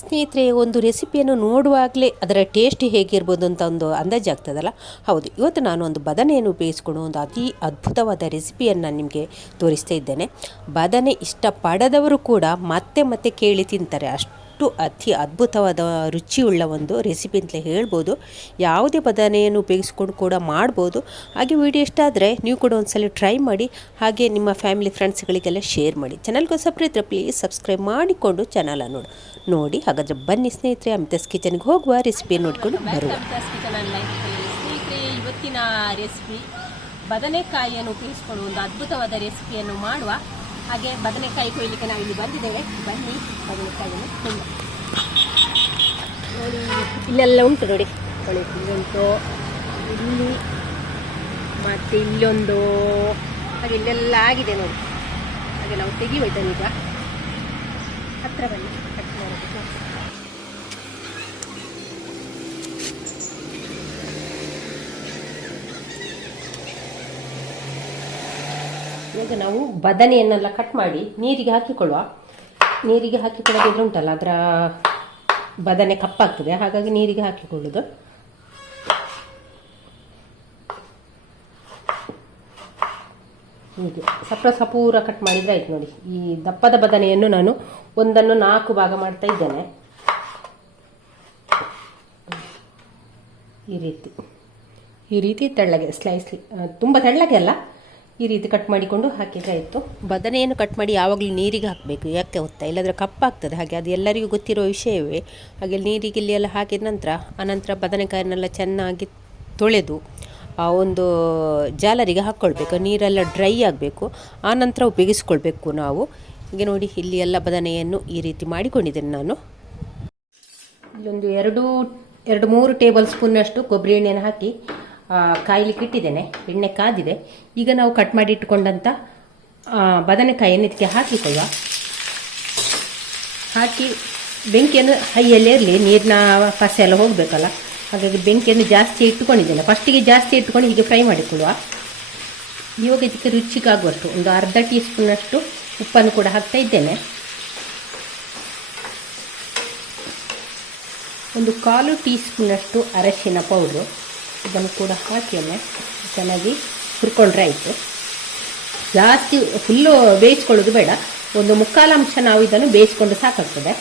ಸ್ನೇಹಿತರೆ, ಒಂದು ರೆಸಿಪಿಯನ್ನು ನೋಡುವಾಗಲೇ ಅದರ ಟೇಸ್ಟ್ ಹೇಗಿರ್ಬೋದು ಅಂತ ಒಂದು ಅಂದಾಜಾಗ್ತದಲ್ಲ ಹೌದು, ಇವತ್ತು ನಾನು ಒಂದು ಬದನೆಯನ್ನು ಉಪಯೋಗಿಸ್ಕೊಂಡು ಒಂದು ಅತಿ ಅದ್ಭುತವಾದ ರೆಸಿಪಿಯನ್ನು ನಿಮಗೆ ತೋರಿಸ್ತಾ ಇದ್ದೇನೆ. ಬದನೆ ಇಷ್ಟಪಡದವರು ಕೂಡ ಮತ್ತೆ ಮತ್ತೆ ಕೇಳಿ ತಿಂತಾರೆ. ಅಷ್ಟು ಅತಿ ಅದ್ಭುತವಾದ ರುಚಿಯುಳ್ಳ ಒಂದು ರೆಸಿಪಿ ಅಂತಲೇ ಹೇಳ್ಬೋದು. ಯಾವುದೇ ಬದನೆಯನ್ನು ಉಪಯೋಗಿಸ್ಕೊಂಡು ಕೂಡ ಮಾಡ್ಬೋದು. ಹಾಗೆ ವಿಡಿಯೋ ಇಷ್ಟ ಆದರೆ ನೀವು ಕೂಡ ಒಂದ್ಸಲ ಟ್ರೈ ಮಾಡಿ, ಹಾಗೆ ನಿಮ್ಮ ಫ್ಯಾಮಿಲಿ ಫ್ರೆಂಡ್ಸ್ಗಳಿಗೆಲ್ಲ ಶೇರ್ ಮಾಡಿ. ಚಾನಲ್ಗೆ ಇದ್ದರೆ ಪ್ಲೀಸ್ ಸಬ್ಸ್ಕ್ರೈಬ್ ಮಾಡಿಕೊಂಡು ಚಾನಲ ನೋಡಿ ನೋಡಿ. ಹಾಗಾದರೆ ಬನ್ನಿ ಸ್ನೇಹಿತರೆ ಅಮಿತಾಸ್ ಕಿಚನ್ಗೆ ಹೋಗುವ ರೆಸಿಪಿ ನೋಡಿಕೊಂಡು ಬರುವ. ಇವತ್ತಿನ ರೆಸಿಪಿ ಬದನೆಕಾಯಿಯನ್ನು ಉಪಯೋಗಿಸಿಕೊಂಡು ಒಂದು ಅದ್ಭುತವಾದ ರೆಸಿಪಿಯನ್ನು ಮಾಡುವ. ಹಾಗೆ ಬದನೆಕಾಯಿ ಕೊಯ್ಲಿಕ್ಕೆ ನಾವು ಇಲ್ಲಿ ಬಂದಿದ್ದೇವೆ. ಬನ್ನಿ, ಬದನೆಕಾಯಿಯನ್ನು ತುಂಬ ನೋಡಿ, ಇಲ್ಲೆಲ್ಲ ಉಂಟು ನೋಡಿ. ನೋಡಿ ಇಲ್ಲುಂಟು ಇಲ್ಲಿ ಮತ್ತು ಇಲ್ಲೊಂದು ಹಾಗೆ ಇಲ್ಲೆಲ್ಲ ಆಗಿದೆ ನೋಡಿ. ಹಾಗೆ ನಾವು ತೆಗಿಬೇಕೀಗ ಹತ್ರ ಬನ್ನಿ. ಈಗ ನಾವು ಬದನೆಯನ್ನೆಲ್ಲ ಕಟ್ ಮಾಡಿ ನೀರಿಗೆ ಹಾಕಿಕೊಳ್ಳುವ. ನೀರಿಗೆ ಹಾಕಿಕೊಳ್ಳೋದಿದ್ರೆ ಉಂಟಲ್ಲ, ಅದರ ಬದನೆ ಕಪ್ಪಾಗ್ತದೆ ಹಾಗಾಗಿ ನೀರಿಗೆ ಹಾಕಿಕೊಳ್ಳೋದು. ಹೀಗೆ. ಸಪ್ರ ಸಪೂರ ಕಟ್ ಮಾಡಿದ್ರೆ ಆಯ್ತು ನೋಡಿ. ಈ ದಪ್ಪದ ಬದನೆಯನ್ನು ನಾನು ಒಂದನ್ನು ನಾಲ್ಕು ಭಾಗ ಮಾಡ್ತಾ ಇದ್ದೇನೆ. ಈ ರೀತಿ. ಈ ರೀತಿ ತೆಳ್ಳಗೆ ಸ್ಲೈಸ್ ತುಂಬ ತೆಳ್ಳಗೆ ಅಲ್ಲ ಈ ರೀತಿ ಕಟ್ ಮಾಡಿಕೊಂಡು ಹಾಕಿದ್ರೆ ಆಯಿತು. ಬದನೆಯನ್ನು ಕಟ್ ಮಾಡಿ ಯಾವಾಗಲೂ ನೀರಿಗೆ ಹಾಕಬೇಕು, ಯಾಕೆ ಗೊತ್ತಾ? ಇಲ್ಲಾಂದರೆ ಕಪ್ಪಾಗ್ತದೆ ಹಾಗೆ ಅದು ಎಲ್ಲರಿಗೂ ಗೊತ್ತಿರೋ ವಿಷಯವೇ. ಹಾಗೆ ನೀರಿಗೆ ಇಲ್ಲಿ ಎಲ್ಲ ಹಾಕಿದ ನಂತರ ಆನಂತರ ಬದನೆಕಾಯನ್ನೆಲ್ಲ ಚೆನ್ನಾಗಿ ತೊಳೆದು ಆ ಒಂದು ಜಾಲರಿಗೆ ಹಾಕ್ಕೊಳ್ಬೇಕು ನೀರೆಲ್ಲ ಡ್ರೈ ಆಗಬೇಕು. ಆನಂತರ ಉಪಯೋಗಿಸ್ಕೊಳ್ಬೇಕು ನಾವು. ಹೀಗೆ ನೋಡಿ, ಇಲ್ಲಿ ಎಲ್ಲ ಬದನೆಯನ್ನು ಈ ರೀತಿ ಮಾಡಿಕೊಂಡಿದ್ದೇನೆ ನಾನು. ಇಲ್ಲೊಂದು ಎರಡು ಎರಡು ಮೂರು ಟೇಬಲ್ ಸ್ಪೂನ್ನಷ್ಟು ಕೊಬ್ಬರಿ ಎಣ್ಣೆಯನ್ನು ಹಾಕಿ ಕಾಯ್ಲಿಕ್ಕೆ ಇಟ್ಟಿದ್ದೇನೆ. ಎಣ್ಣೆ ಕಾದಿದೆ. ಈಗ ನಾವು ಕಟ್ ಮಾಡಿ ಇಟ್ಕೊಂಡಂಥ ಬದನೆಕಾಯಿಯನ್ನು ಇದಕ್ಕೆ ಹಾಕಿಕೊಳ್ಳುವ. ಹಾಕಿ ಬೆಂಕಿಯನ್ನು ಹೈಯಲ್ಲೇ ಇರಲಿ. ನೀರಿನ ಪಸೆ ಎಲ್ಲ ಹೋಗಬೇಕಲ್ಲ. ಹಾಗಾಗಿ ಬೆಂಕಿಯನ್ನು ಜಾಸ್ತಿ ಇಟ್ಟುಕೊಂಡಿದ್ದೇನೆ. ಫಸ್ಟಿಗೆ ಜಾಸ್ತಿ ಇಟ್ಕೊಂಡು ಹೀಗೆ ಫ್ರೈ ಮಾಡಿಕೊಳ್ಳುವ. ಇವಾಗ ಇದಕ್ಕೆ ರುಚಿಗಾಗುವಷ್ಟು ಒಂದು ಅರ್ಧ ಟೀ ಸ್ಪೂನಷ್ಟು ಉಪ್ಪನ್ನು ಕೂಡ ಹಾಕ್ತಾ ಇದ್ದೇನೆ. ಒಂದು ಕಾಲು ಟೀ ಸ್ಪೂನಷ್ಟು ಅರಶಿನ ಪೌಡ್ರು ಇದನ್ನು ಕೂಡ ಹಾಕಿ ಒಮ್ಮೆ ಚೆನ್ನಾಗಿ ಹುರ್ಕೊಂಡ್ರೆ ಆಯಿತು. ಜಾಸ್ತಿ ಫುಲ್ಲು ಬೇಯಿಸ್ಕೊಳ್ಳೋದು ಬೇಡ. ಒಂದು ಮುಕ್ಕಾಲು ಅಂಶ ನಾವು ಇದನ್ನು ಬೇಯಿಸ್ಕೊಂಡು ಸಾಕಾಗ್ತದೆ.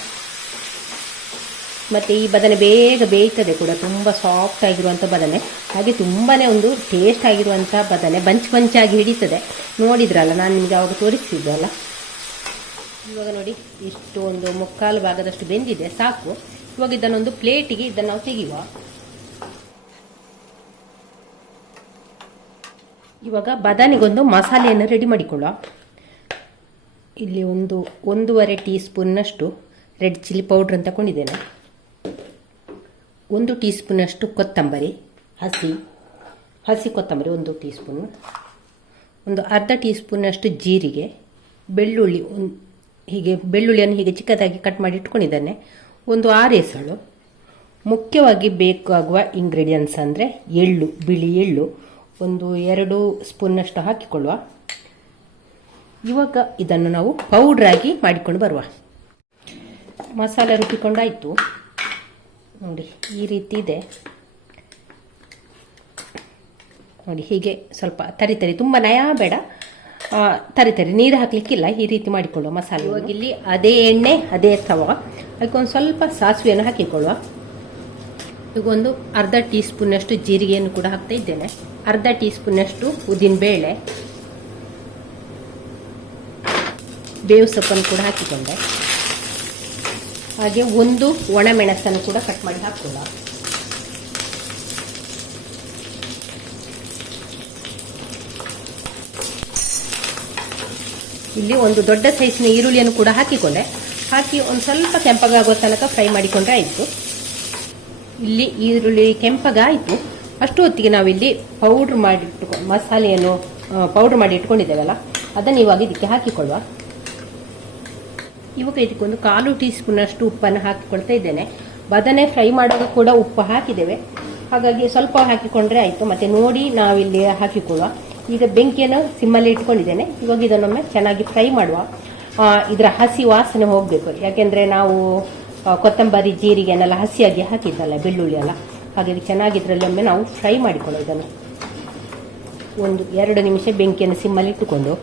ಮತ್ತು ಈ ಬದನೆ ಬೇಗ ಬೇಯ್ತದೆ ಕೂಡ, ತುಂಬ ಸಾಫ್ಟ್ ಆಗಿರುವಂಥ ಬದನೆ. ಹಾಗೆ ತುಂಬಾ ಒಂದು ಟೇಸ್ಟ್ ಆಗಿರುವಂಥ ಬದನೆ ಬಂಚ್ ಬಂಚಾಗಿ ಹಿಡಿತದೆ. ನೋಡಿದ್ರಲ್ಲ, ನಾನು ನಿಮಗೆ ಅವಾಗ ತೋರಿಸ್ತಿದ್ದೆ ಅಲ್ಲ? ಇವಾಗ ನೋಡಿ ಇಷ್ಟು ಒಂದು ಮುಕ್ಕಾಲು ಭಾಗದಷ್ಟು ಬೆಂದಿದೆ, ಸಾಕು. ಇವಾಗ ಇದನ್ನೊಂದು ಪ್ಲೇಟಿಗೆ ಇದನ್ನು ನಾವು ತೆಗೆಯುವ. ಇವಾಗ ಬದಾನಿಗೊಂದು ಮಸಾಲೆಯನ್ನು ರೆಡಿ ಮಾಡಿಕೊಳ್ಳುವ ಇಲ್ಲಿ ಒಂದು ಒಂದೂವರೆ ಟೀ ಸ್ಪೂನ್ನಷ್ಟು ರೆಡ್ ಚಿಲ್ಲಿ ಪೌಡ್ರ್ ಅಂತ ತಗೊಂಡಿದ್ದೇನೆ ಒಂದು ಟೀ ಸ್ಪೂನಷ್ಟು ಕೊತ್ತಂಬರಿ, ಹಸಿ ಹಸಿ ಕೊತ್ತಂಬರಿ ಒಂದು ಟೀ ಸ್ಪೂನು ಒಂದು ಅರ್ಧ ಟೀ ಸ್ಪೂನಷ್ಟು ಜೀರಿಗೆ, ಬೆಳ್ಳುಳ್ಳಿ ಒಂದು ಹೀಗೆ ಬೆಳ್ಳುಳ್ಳಿಯನ್ನು ಹೀಗೆ ಚಿಕ್ಕದಾಗಿ ಕಟ್ ಮಾಡಿ ಇಟ್ಕೊಂಡಿದ್ದೇನೆ. ಒಂದು ಆರು ಎಸಳು ಮುಖ್ಯವಾಗಿ ಬೇಕಾಗುವ ಇಂಗ್ರೀಡಿಯೆಂಟ್ಸ್ ಅಂದರೆ ಎಳ್ಳು, ಬಿಳಿ ಎಳ್ಳು. ಒಂದು ಎರಡು ಸ್ಪೂನ್ನಷ್ಟು ಹಾಕಿಕೊಳ್ಳುವ. ಇವಾಗ ಇದನ್ನು ನಾವು ಪೌಡ್ರಾಗಿ ಮಾಡಿಕೊಂಡು ಬರುವ. ಮಸಾಲೆ ರುಬ್ಬಿಕೊಂಡಾಯಿತು. ನೋಡಿ, ಈ ರೀತಿ ಇದೆ. ನೋಡಿ, ಹೀಗೆ ಸ್ವಲ್ಪ ತರಿ ತರಿ, ತುಂಬ ನಯ ಬೇಡ. ತರಿ ತರಿ, ನೀರು ಹಾಕಲಿಕ್ಕಿಲ್ಲ, ಈ ರೀತಿ ಮಾಡಿಕೊಳ್ಳುವ ಮಸಾಲೆ ಇವಾಗ ಇಲ್ಲಿ ಅದೇ ಎಣ್ಣೆ, ಅದೇ ತವ. ಅದಕ್ಕೊಂದು ಸ್ವಲ್ಪ ಸಾಸಿವೆಯನ್ನು ಹಾಕಿಕೊಳ್ಳುವ. ಈಗ ಒಂದು ಅರ್ಧ ಟೀ ಸ್ಪೂನಷ್ಟು ಜೀರಿಗೆಯನ್ನು ಕೂಡ ಹಾಕ್ತಾ ಇದ್ದೇನೆ. ಅರ್ಧ ಟೀ ಸ್ಪೂನಷ್ಟು ಉದ್ದಿನ ಬೇಳೆ. ಬೇವು ಸೊಪ್ಪನ್ನು ಕೂಡ ಹಾಕಿಕೊಂಡೆ. ಹಾಗೆ ಒಂದು ಒಣಮೆಣಸನ್ನು ಕೂಡ ಕಟ್ ಮಾಡಿ ಹಾಕೋಣ. ಇಲ್ಲಿ ಒಂದು ದೊಡ್ಡ ಸೈಜಿನ ಈರುಳ್ಳಿಯನ್ನು ಕೂಡ ಹಾಕಿಕೊಂಡೆ. ಹಾಕಿ ಒಂದು ಸ್ವಲ್ಪ ಕೆಂಪಗಾಗುವ ತನಕ ಫ್ರೈ ಮಾಡಿಕೊಂಡ್ರೆ ಆಯಿತು. ಇಲ್ಲಿ ಈರುಳ್ಳಿ ಕೆಂಪಗಾಯಿತು. ಅಷ್ಟು ಹೊತ್ತಿಗೆ ನಾವಿಲ್ಲಿ ಪೌಡ್ರ್ ಮಾಡಿ ಇಟ್ಕೊ ಮಸಾಲೆಯನ್ನು ಪೌಡ್ರ್ ಮಾಡಿ ಇಟ್ಕೊಂಡಿದ್ದೇವಲ್ಲ, ಅದನ್ನು ಇವಾಗ ಇದಕ್ಕೆ ಹಾಕಿಕೊಳ್ಳುವ. ಇವಾಗ ಇದಕ್ಕೊಂದು ಕಾಲು ಟೀ ಸ್ಪೂನಷ್ಟು ಉಪ್ಪನ್ನು ಹಾಕಿಕೊಳ್ತಾ ಇದ್ದೇನೆ. ಬದನೆ ಫ್ರೈ ಮಾಡುವಾಗ ಕೂಡ ಉಪ್ಪು ಹಾಕಿದ್ದೇವೆ. ಹಾಗಾಗಿ ಸ್ವಲ್ಪ ಹಾಕಿಕೊಂಡ್ರೆ ಆಯಿತು. ಮತ್ತೆ ನೋಡಿ ನಾವಿಲ್ಲಿ ಹಾಕಿಕೊಳ್ಳುವ. ಈಗ ಬೆಂಕಿಯನ್ನು ಸಿಮ್ಮಲ್ಲಿ ಇಟ್ಕೊಂಡಿದ್ದೇನೆ. ಇವಾಗ ಇದನ್ನೊಮ್ಮೆ ಚೆನ್ನಾಗಿ ಫ್ರೈ ಮಾಡುವ. ಇದರ ಹಸಿ ವಾಸನೆ ಹೋಗಬೇಕು. ಯಾಕೆಂದರೆ ನಾವು ಕೊತ್ತಂಬರಿ ಜೀರಿಗೆನೆಲ್ಲ ಹಸಿಯಾಗಿ ಹಾಕಿದ್ದಲ್ಲ, ಬೆಳ್ಳುಳ್ಳಿ ಎಲ್ಲ. ಹಾಗಾಗಿ ಚೆನ್ನಾಗಿದ್ರಲ್ಲಿ ಒಮ್ಮೆ ನಾವು ಫ್ರೈ ಮಾಡಿಕೊಳ್ಳೋ ಇದನ್ನು. ಒಂದು ಎರಡು ನಿಮಿಷ ಬೆಂಕಿಯನ್ನು ಸಿಮ್ಮಲ್ಲಿ ಇಟ್ಟುಕೊಂಡು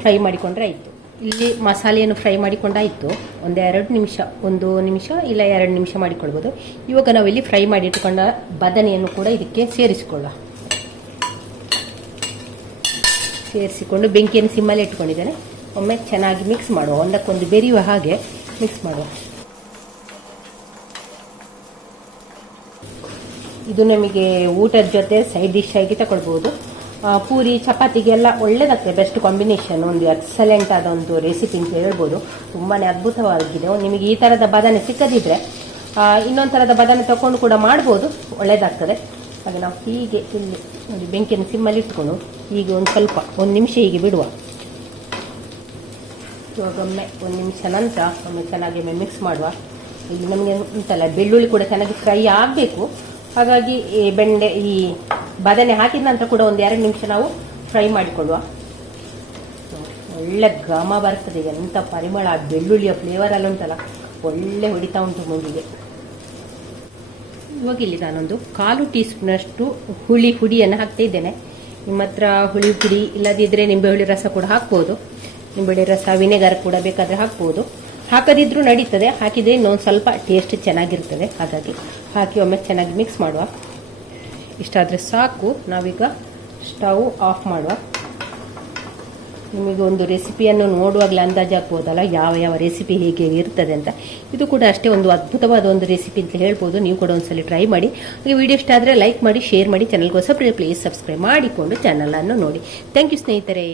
ಫ್ರೈ ಮಾಡಿಕೊಂಡ್ರೆ ಆಯಿತು. ಇಲ್ಲಿ ಮಸಾಲೆಯನ್ನು ಫ್ರೈ ಮಾಡಿಕೊಂಡಾಯಿತು ಒಂದು ಎರಡು ನಿಮಿಷ, ಒಂದು ನಿಮಿಷ ಇಲ್ಲ ಎರಡು ನಿಮಿಷ ಮಾಡಿಕೊಳ್ಬೋದು. ಇವಾಗ ನಾವು ಇಲ್ಲಿ ಫ್ರೈ ಮಾಡಿ ಇಟ್ಟುಕೊಂಡ ಬದನೆಯನ್ನು ಕೂಡ ಇದಕ್ಕೆ ಸೇರಿಸಿಕೊಳ್ಳ. ಸೇರಿಸಿಕೊಂಡು ಬೆಂಕಿಯನ್ನು ಸಿಮ್ಮಲ್ಲಿ ಇಟ್ಕೊಂಡಿದ್ದೇನೆ. ಒಮ್ಮೆ ಚೆನ್ನಾಗಿ ಮಿಕ್ಸ್ ಮಾಡುವ, ಒಂದಕ್ಕೊಂದು ಬೆರೆಯುವ ಹಾಗೆ ಮಿಕ್ಸ್ ಮಾಡುವ. ಇದು ನಮಗೆ ಊಟದ ಜೊತೆ ಸೈಡ್ ಡಿಶ್ ಆಗಿ ತಗೊಳ್ಬೋದು ಪೂರಿ, ಚಪಾತಿಗೆಲ್ಲ ಒಳ್ಳೇದಾಗ್ತದೆ ಬೆಸ್ಟ್ ಕಾಂಬಿನೇಷನ್ ಒಂದು ಎಕ್ಸಲೆಂಟ್ ಆದ ಒಂದು ರೆಸಿಪಿ ಅಂತ ಹೇಳ್ಬೋದು. ತುಂಬಾ ಅದ್ಭುತವಾಗಿದೆ. ನಿಮಗೆ ಈ ಥರದ ಬದನೆ ಸಿಕ್ಕದಿದ್ರೆ ಇನ್ನೊಂದು ಥರದ ಬದನೆ ತಗೊಂಡು ಕೂಡ ಮಾಡ್ಬೋದು. ಒಳ್ಳೇದಾಗ್ತದೆ. ಹಾಗೆ ನಾವು ಹೀಗೆ ಇಲ್ಲಿ ನೋಡಿ, ಬೆಂಕಿಯನ್ನು ಸಿಮ್ಮಲ್ಲಿ ಇಟ್ಕೊಂಡು ಈಗ ಒಂದು ಸ್ವಲ್ಪ, ಒಂದು ನಿಮಿಷ ಹೀಗೆ ಬಿಡುವ. ಇವಾಗೊಮ್ಮೆ ಒಂದು ನಿಮಿಷ ನಂತರ ಒಮ್ಮೆ ಚೆನ್ನಾಗಿ ಮಿಕ್ಸ್ ಮಾಡುವ. ಇಲ್ಲಿ ನಮಗೆ ಉಂಟಲ್ಲ, ಬೆಳ್ಳುಳ್ಳಿ ಕೂಡ ಚೆನ್ನಾಗಿ ಫ್ರೈ ಆಗಬೇಕು. ಹಾಗಾಗಿ ಈ ಬೆಂಡೆ, ಈ ಬದನೆ ಹಾಕಿದ ನಂತರ ಕೂಡ ಒಂದು ಎರಡು ನಿಮಿಷ ನಾವು ಫ್ರೈ ಮಾಡಿಕೊಳ್ಳುವ. ಒಳ್ಳೆ ಘಮ ಬರ್ತದೆ ಎಂಥ ಪರಿಮಳ ಬೆಳ್ಳುಳ್ಳಿಯ ಫ್ಲೇವರ್ ಅಲ್ಲಿ ಉಂಟಲ್ಲ, ಒಳ್ಳೆ ಹೊಡಿತಾ ಉಂಟು ಮುಂದಿಗೆ ಇವಾಗ ಇಲ್ಲಿ ನಾನೊಂದು ಕಾಲು ಟೀ ಸ್ಪೂನಷ್ಟು ಹುಳಿ ಹುಡಿಯನ್ನು ಹಾಕ್ತಾ ಇದ್ದೇನೆ. ನಿಮ್ಮ ಹತ್ರ ಹುಳಿ ಪುಡಿ ಇಲ್ಲದಿದ್ದರೆ ನಿಂಬೆಹುಳಿ ರಸ ಕೂಡ ಹಾಕ್ಬೋದು. ನಿಂಬೆಹುಳಿ ರಸ, ವಿನೆಗರ್ ಕೂಡ ಬೇಕಾದರೆ ಹಾಕ್ಬೋದು. ಹಾಕದಿದ್ರೂ ನಡೀತದೆ, ಹಾಕಿದರೆ ಇನ್ನೊಂದು ಸ್ವಲ್ಪ ಟೇಸ್ಟ್ ಚೆನ್ನಾಗಿರ್ತದೆ. ಹಾಗಾಗಿ ಹಾಕಿ ಒಮ್ಮೆ ಚೆನ್ನಾಗಿ ಮಿಕ್ಸ್ ಮಾಡುವ. ಇಷ್ಟಾದರೆ ಸಾಕು. ನಾವೀಗ ಸ್ಟವ್ ಆಫ್ ಮಾಡುವ. ನಿಮಗೆ ಒಂದು ರೆಸಿಪಿಯನ್ನು ನೋಡುವಾಗಲೇ ಅಂದಾಜು ಆಗ್ಬೋದಲ್ಲ, ಯಾವ ಯಾವ ರೆಸಿಪಿ ಹೇಗೆ ಇರ್ತದೆ ಅಂತ. ಇದು ಕೂಡ ಅಷ್ಟೇ ಒಂದು ಅದ್ಭುತವಾದ ಒಂದು ರೆಸಿಪಿ ಅಂತ ಹೇಳ್ಬೋದು. ನೀವು ಕೂಡ ಒಂದ್ಸಲ ಟ್ರೈ ಮಾಡಿ. ಹಾಗೆ ವಿಡಿಯೋ ಇಷ್ಟ ಆದರೆ ಲೈಕ್ ಮಾಡಿ ಶೇರ್ ಮಾಡಿ. ಚಾನಲ್ಗೋಸ್ಕರ ಪ್ಲೀಸ್ ಸಬ್ಸ್ಕ್ರೈಬ್ ಮಾಡಿಕೊಂಡು ಚಾನಲನ್ನು ನೋಡಿ. ಥ್ಯಾಂಕ್ ಯು ಸ್ನೇಹಿತರೆ.